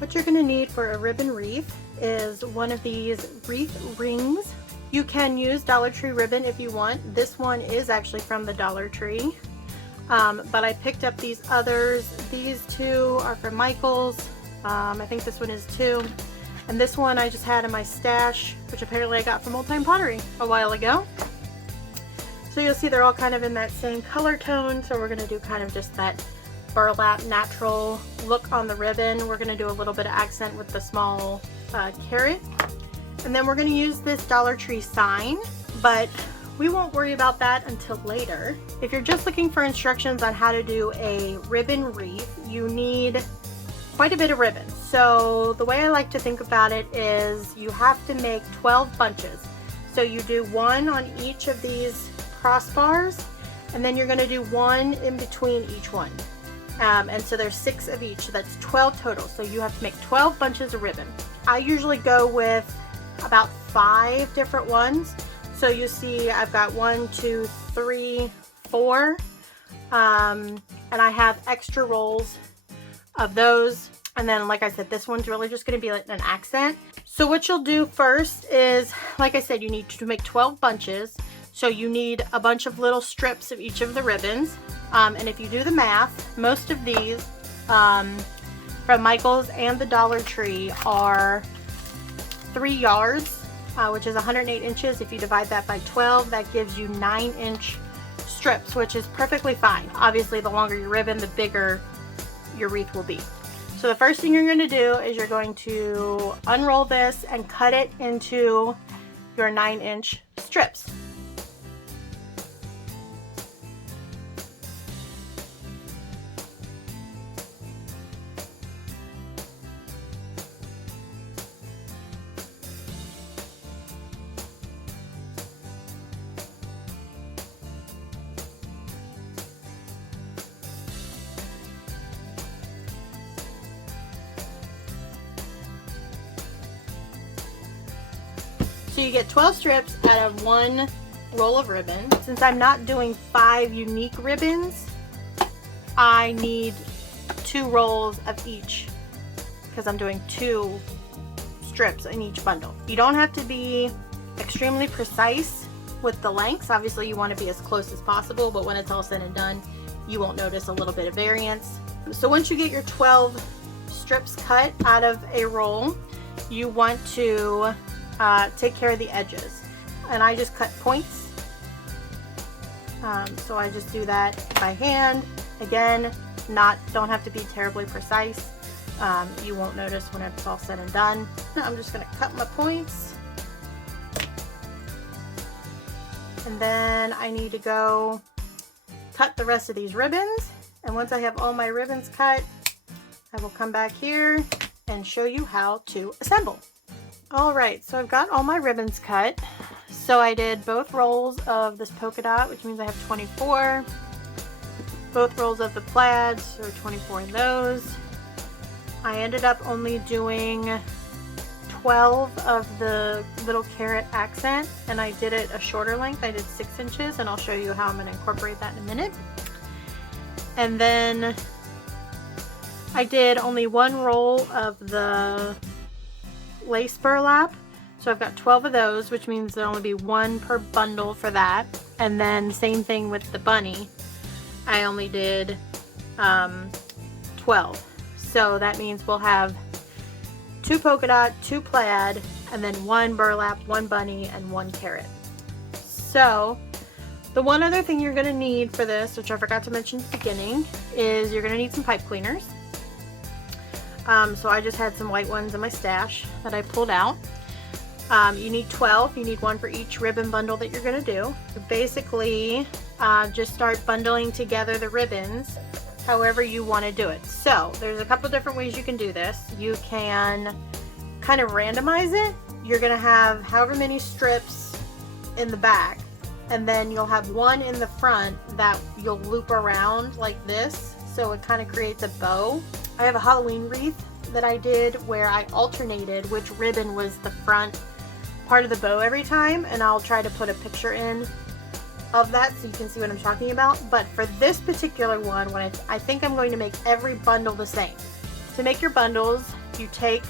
What you're going to need for a ribbon wreath is one of these wreath rings. You can use Dollar Tree ribbon if you want. This one is actually from the Dollar Tree. But I picked up these others. These two are from Michael's. I think this one is too. And this one I just had in my stash, which apparently I got from Old Time Pottery a while ago. So you'll see they're all kind of in that same color tone. So we're going to do kind of just that burlap natural look on the ribbon. We're going to do a little bit of accent with the small carrot. And then we're going to use this Dollar Tree sign, but we won't worry about that until later. If you're just looking for instructions on how to do a ribbon wreath, you need quite a bit of ribbon. So the way I like to think about it is you have to make 12 bunches. So you do one on each of these crossbars, and then you're going to do one in between each one. And so there's 6 of each, so that's 12 total. So you have to make 12 bunches of ribbon. I usually go with about 5 different ones. So you see I've got 1, 2, 3, 4, and I have extra rolls of those. And then, like I said, this one's really just going to be like an accent. So what you'll do first is, like I said, you need to make 12 bunches. So you need a bunch of little strips of each of the ribbons. And if you do the math, most of these from Michael's and the Dollar Tree are 3 yards, which is 108 inches. If you divide that by 12, that gives you 9-inch strips, which is perfectly fine. Obviously, the longer your ribbon, the bigger your wreath will be. So the first thing you're going to do is you're going to unroll this and cut it into your 9-inch strips. So you get 12 strips out of 1 roll of ribbon. Since I'm not doing 5 unique ribbons, I need 2 rolls of each because I'm doing 2 strips in each bundle. You don't have to be extremely precise with the lengths. Obviously you want to be as close as possible, but when it's all said and done, you won't notice a little bit of variance. So once you get your 12 strips cut out of a roll, you want to take care of the edges, and I just cut points. So I just do that by hand. Again, don't have to be terribly precise. You won't notice when it's all said and done. I'm just going to cut my points, and then I need to go cut the rest of these ribbons. And once I have all my ribbons cut, I will come back here and show you how to assemble. Alright, so I've got all my ribbons cut. So I did both rolls of this polka dot, which means I have 24. Both rolls of the plaid, so 24 in those. I ended up only doing 12 of the little carrot accent, and I did it a shorter length. I did 6 inches, and I'll show you how I'm going to incorporate that in a minute. And then I did only 1 roll of the lace burlap, so I've got 12 of those, which means there'll only be 1 per bundle for that. And then same thing with the bunny, I only did 12, so that means we'll have 2 polka dot, 2 plaid, and then 1 burlap, 1 bunny, and 1 carrot. So the one other thing you're going to need for this, which I forgot to mention at the beginning, is you're going to need some pipe cleaners. So I just had some white ones in my stash that I pulled out. You need 12. You need 1 for each ribbon bundle that you're going to do. Basically, just start bundling together the ribbons however you want to do it. So there's a couple different ways you can do this. You can kind of randomize it. You're going to have however many strips in the back, and then you'll have 1 in the front that you'll loop around like this, so it kind of creates a bow. I have a Halloween wreath that I did where I alternated which ribbon was the front part of the bow every time, and I'll try to put a picture in of that so you can see what I'm talking about. But for this particular one, I think I'm going to make every bundle the same. To make your bundles, you take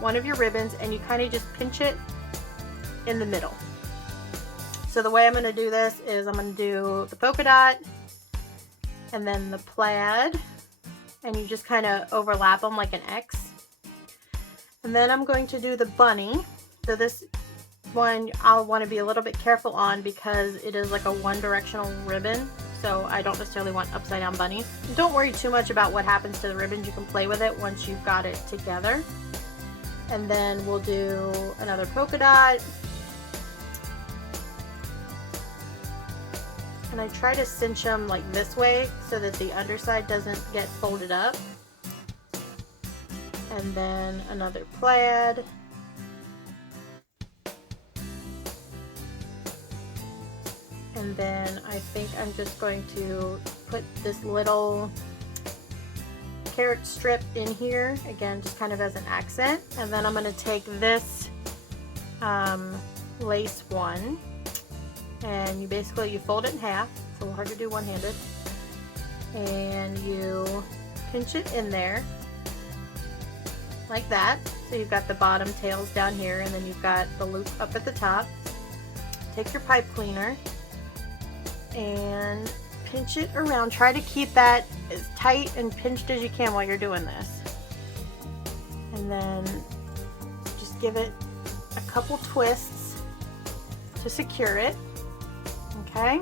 one of your ribbons and you kind of just pinch it in the middle. So the way I'm going to do this is I'm going to do the polka dot and then the plaid, and you just kind of overlap them like an X. And then I'm going to do the bunny. So this one I'll want to be a little bit careful on because it is like a one directional ribbon. So I don't necessarily want upside down bunnies. Don't worry too much about what happens to the ribbons. You can play with it once you've got it together. And then we'll do another polka dot. And I try to cinch them like this way so that the underside doesn't get folded up. And then another plaid. And then I think I'm just going to put this little carrot strip in here, again, just kind of as an accent. And then I'm going to take this lace one, and you fold it in half. It's a little hard to do one-handed. And you pinch it in there like that. So you've got the bottom tails down here, and then you've got the loop up at the top. Take your pipe cleaner and pinch it around. Try to keep that as tight and pinched as you can while you're doing this. And then just give it a couple twists to secure it. Okay?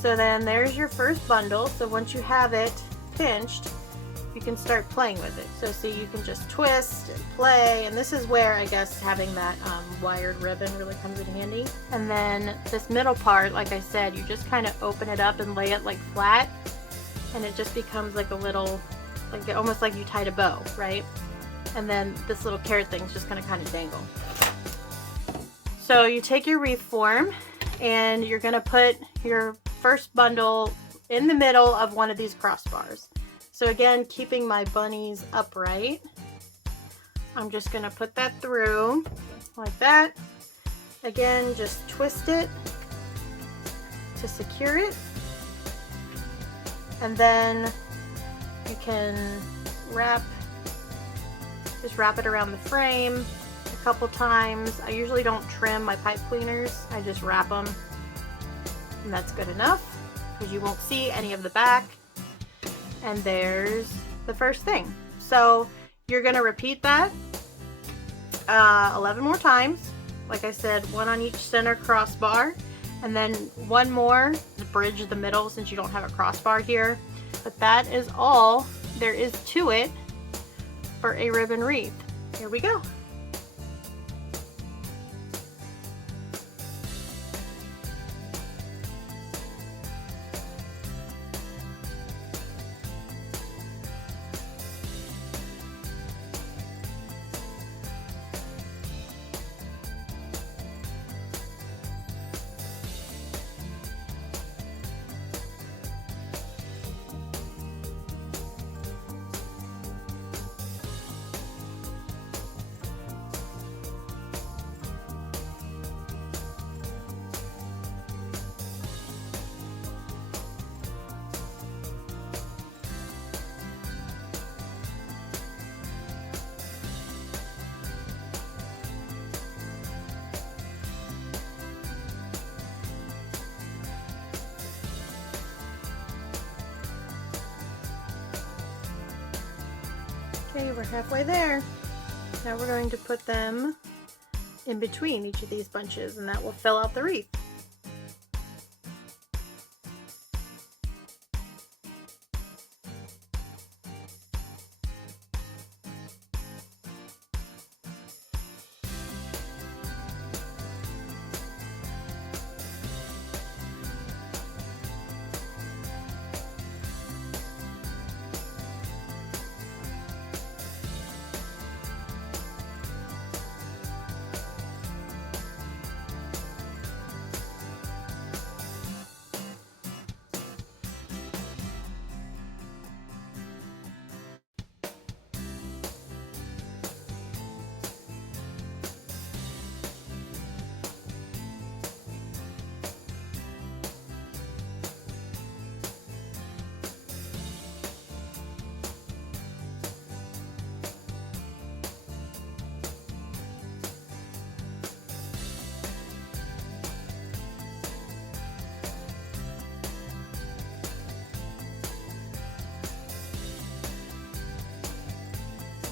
So then there's your first bundle. So once you have it pinched, you can start playing with it. So see, you can just twist and play, and this is where I guess having that wired ribbon really comes in handy. And then this middle part, like I said, you just kind of open it up and lay it like flat, and it just becomes like a little, like almost like you tied a bow, right? And then this little carrot thing's just gonna kind of dangle. So you take your wreath form and you're gonna put your first bundle in the middle of one of these crossbars. So again, keeping my bunnies upright, I'm just going to put that through like that. Again, just twist it to secure it. And then you can just wrap it around the frame a couple times. I usually don't trim my pipe cleaners. I just wrap them, and that's good enough because you won't see any of the back. And there's the first thing. So you're going to repeat that 11 more times. Like I said, one on each center crossbar, and then one more to bridge the middle since you don't have a crossbar here. But that is all there is to it for a ribbon wreath. Here we go. Okay, we're halfway there. Now we're going to put them in between each of these bunches, and that will fill out the wreath.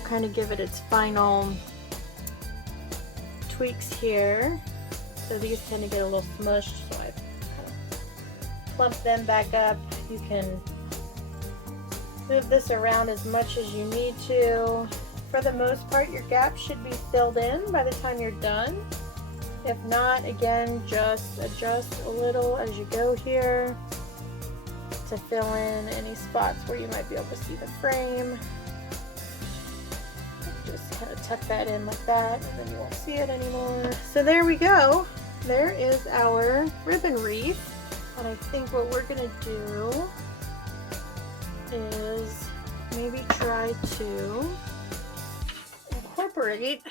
kind of give it its final tweaks here. So these tend to get a little smushed, so I kind of plump them back up. You can move this around as much as you need to. For the most part, your gap should be filled in by the time you're done. If not, again, just adjust a little as you go here to fill in any spots where you might be able to see the frame. Just kind of tuck that in like that, and then you won't see it anymore. So there we go. There is our ribbon wreath. And I think what we're gonna do is maybe try to incorporate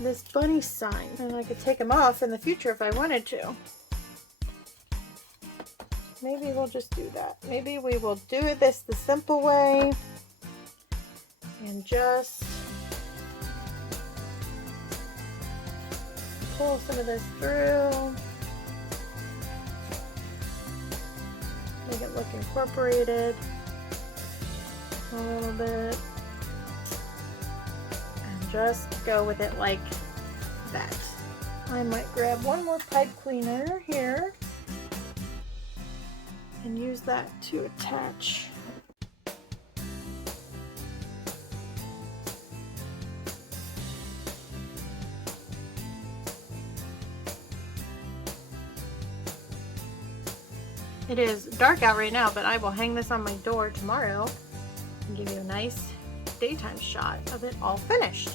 this bunny sign. And I could take them off in the future if I wanted to. Maybe we'll just do that. Maybe we will do this the simple way and just pull some of this through. Make it look incorporated a little bit. And just go with it like that. I might grab one more pipe cleaner here and use that to attach. It is dark out right now, but I will hang this on my door tomorrow and give you a nice daytime shot of it all finished.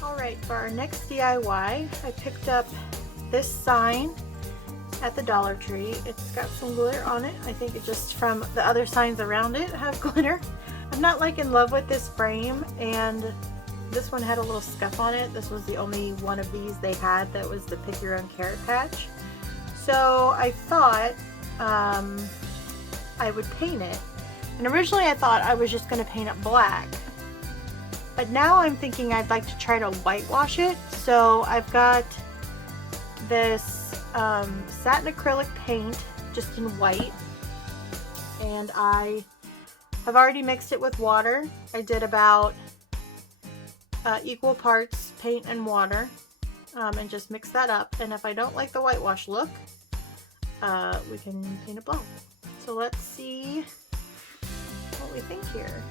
Alright, for our next DIY, I picked up this sign at the Dollar Tree. It's got some glitter on it. I think it just from the other signs around it have glitter. I'm not like in love with this frame, and this one had a little scuff on it. This was the only one of these they had that was the pick your own carrot patch. So I thought I would paint it. And originally I thought I was just going to paint it black. But now I'm thinking I'd like to try to whitewash it. So I've got this satin acrylic paint just in white, and I have already mixed it with water. I did about equal parts paint and water, and just mix that up. And if I don't like the whitewash look, we can paint it black. So let's see what we think here.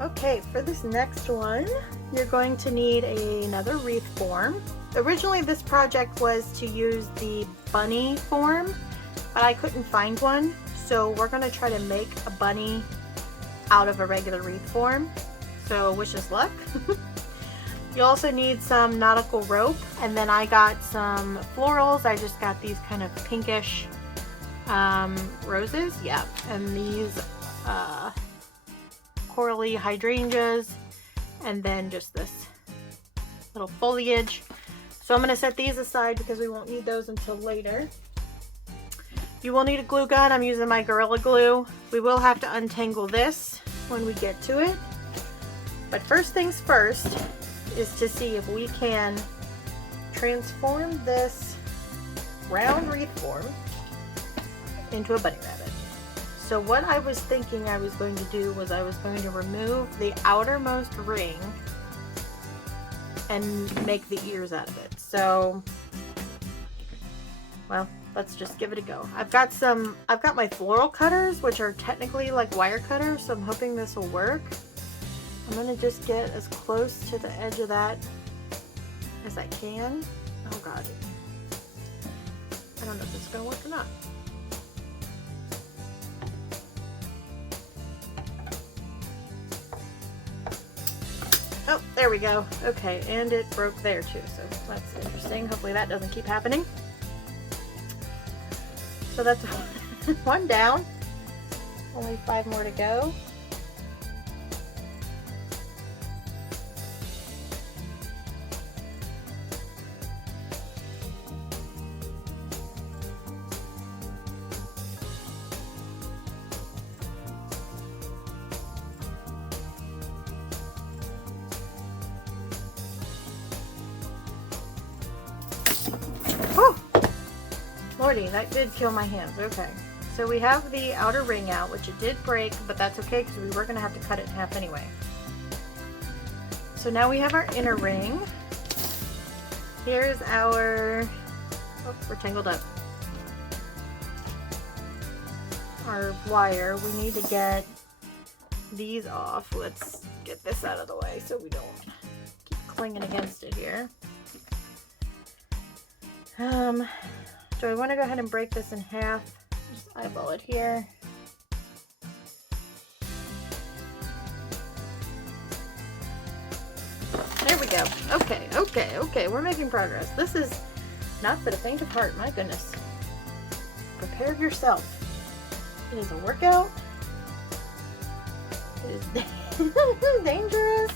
Okay, for this next one, you're going to need another wreath form. Originally this project was to use the bunny form, but I couldn't find one, so we're going to try to make a bunny out of a regular wreath form. So wish us luck. You also need some nautical rope, and then I got some florals. I just got these kind of pinkish roses, yeah, and these corally hydrangeas, and then just this little foliage. So I'm going to set these aside because we won't need those until later. You will need a glue gun. I'm using my Gorilla Glue. We will have to untangle this when we get to it. But first things first is to see if we can transform this round wreath form into a bunny rabbit. So what I was thinking I was going to do was I was going to remove the outermost ring and make the ears out of it. So, well, let's just give it a go. I've got my floral cutters, which are technically like wire cutters, so I'm hoping this will work. I'm gonna just get as close to the edge of that as I can. Oh God. I don't know if it's gonna work or not. Oh, there we go. Okay, and it broke there too, so that's interesting. Hopefully that doesn't keep happening. So that's one down. Only 5 more to go. Lordy, that did kill my hands. Okay, so we have the outer ring out, which it did break, but that's okay because we were going to have to cut it in half anyway. So now we have our inner ring. Here's our, oh, we're tangled up. Our wire, we need to get these off. Let's get this out of the way so we don't keep clinging against it here. Do I want to go ahead and break this in half? Just eyeball it here. There we go. Okay, we're making progress. This is not for the faint of heart, my goodness. Prepare yourself. It is a workout. It is dangerous.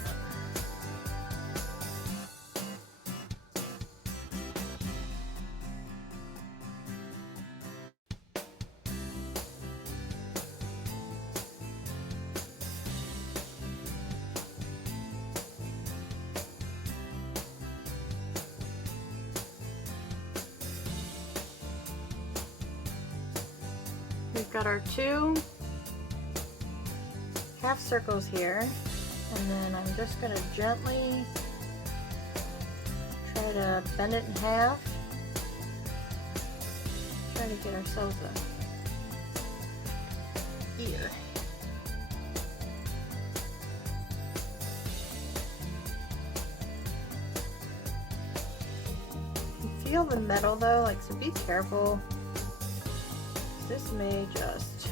We've got our 2 half circles here, and then I'm just going to gently try to bend it in half. Try to get ourselves a ear. You can feel the metal though, like, so be careful. This may just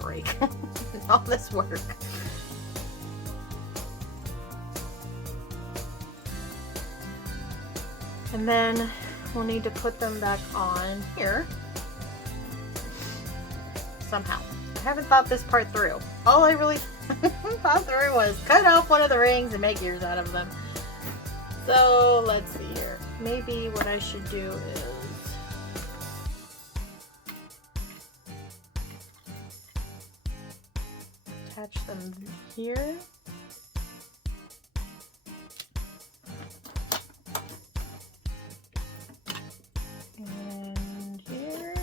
break all this work. And then we'll need to put them back on here somehow. I haven't thought this part through. All I really thought through was cut off one of the rings and make ears out of them. So let's see here. Maybe what I should do is attach them here. And here.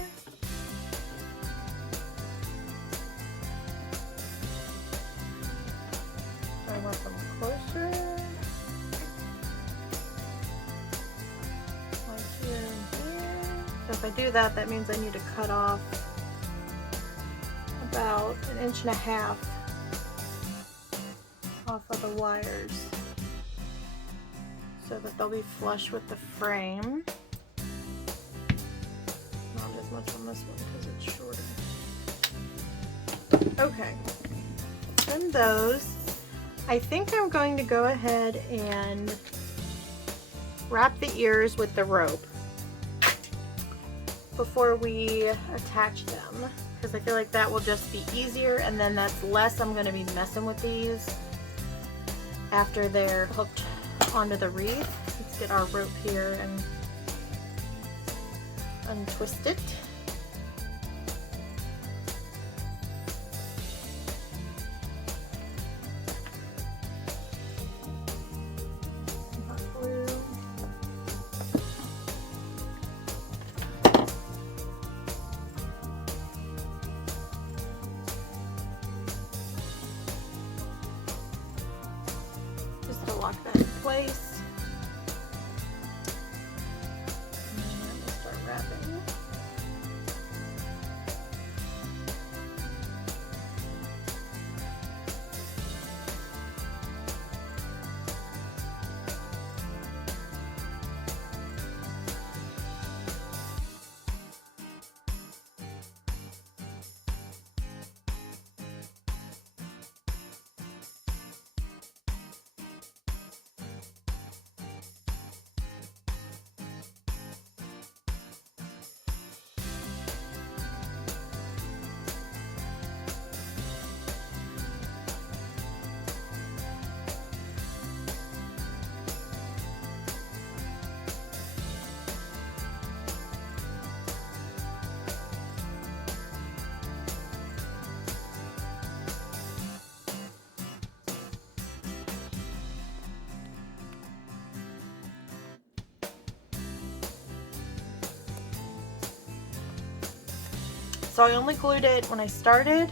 I want them closer. Like here and here. So if I do that, that means I need to cut off about 1.5 inches off of the wires so that they'll be flush with the frame. Not as much on this one because it's shorter. Okay, trim those. I think I'm going to go ahead and wrap the ears with the rope before we attach them, because I feel like that will just be easier, and then that's less I'm going to be messing with these after they're hooked onto the wreath. Let's get our rope here and untwist it. lock that in place. And then I'm gonna start wrapping. So I only glued it when I started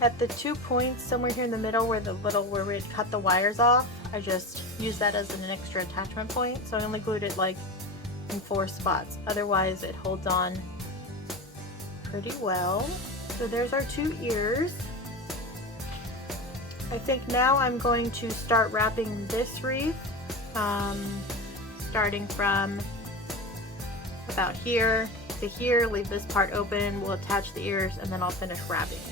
at the 2 points somewhere here in the middle where we cut the wires off. I just used that as an extra attachment point. So I only glued it like in 4 spots. Otherwise it holds on pretty well. So there's our 2 ears. I think now I'm going to start wrapping this wreath, starting from about here to here. Leave this part open, we'll attach the ears, and then I'll finish wrapping it.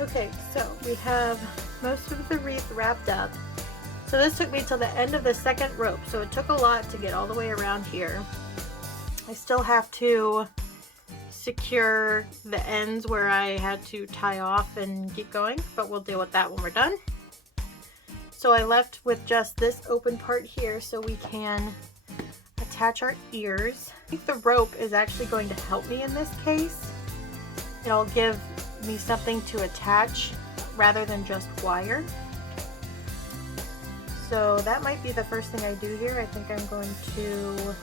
Okay, so we have most of the wreath wrapped up. So this took me till the end of the second rope, so it took a lot to get all the way around here. I still have to secure the ends where I had to tie off and keep going, but we'll deal with that when we're done. So I left with just this open part here so we can attach our ears. I think the rope is actually going to help me in this case. It'll give me something to attach rather than just wire. So that might be the first thing I do here. I think I'm going to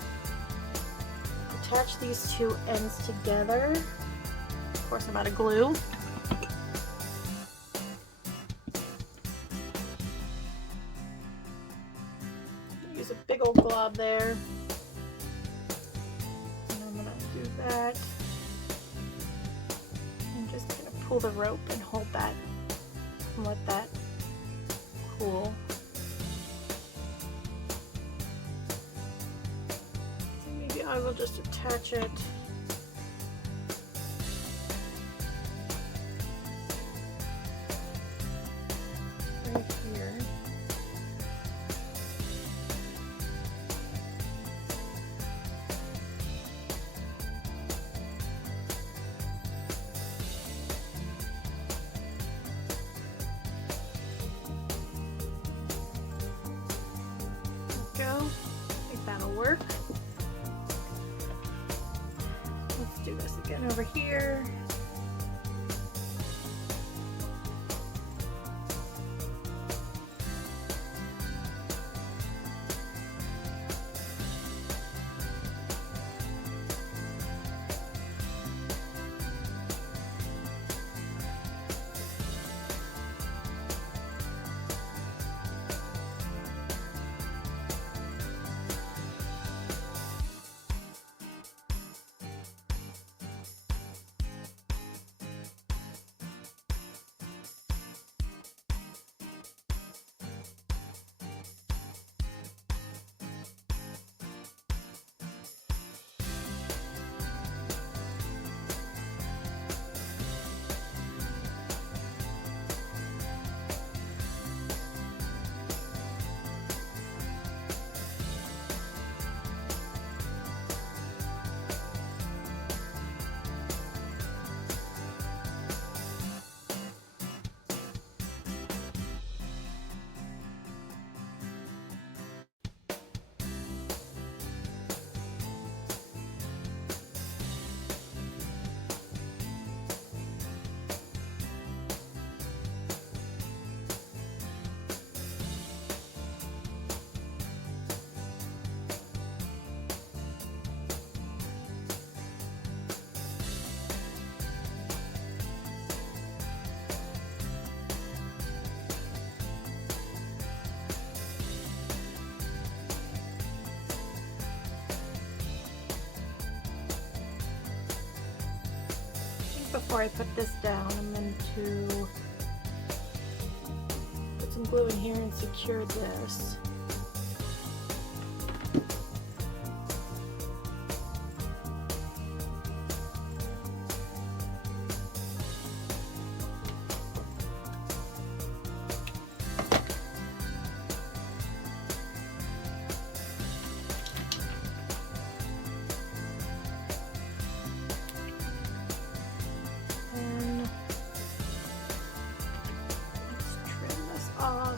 attach these 2 ends together. Of course, I'm out of glue. Use a big old glob there. And I'm gonna do that. Pull the rope and hold that and let that cool. Maybe I will just attach it right here. Go. I think that'll work. before I put this down, I'm going to put some glue in here and secure this. Off.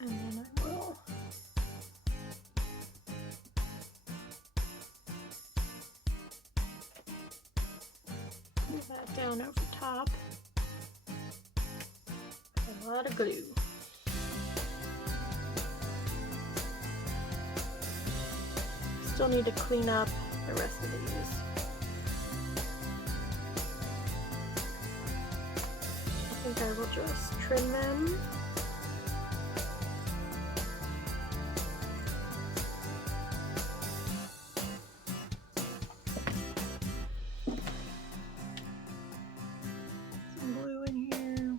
And then I will put that down over top. A lot of glue. Still need to clean up the rest of these. I think I will just trim them. Some glue in here.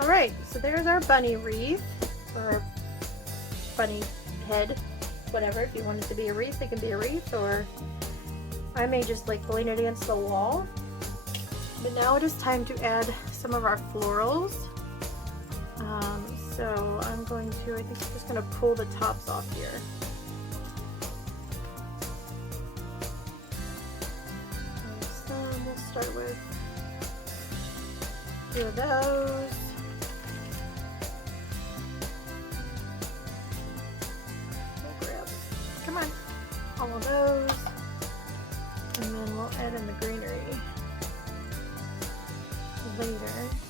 Alright, so there's our bunny wreath, or bunny head, whatever. If you want it to be a wreath, it can be a wreath, or I may just like lean it against the wall. But now it is time to add some of our florals. So I'm going to, I think I'm just going to pull the tops off here. Some, we'll start with 2 of those. Come on, all of those, and then we'll add in the greenery later.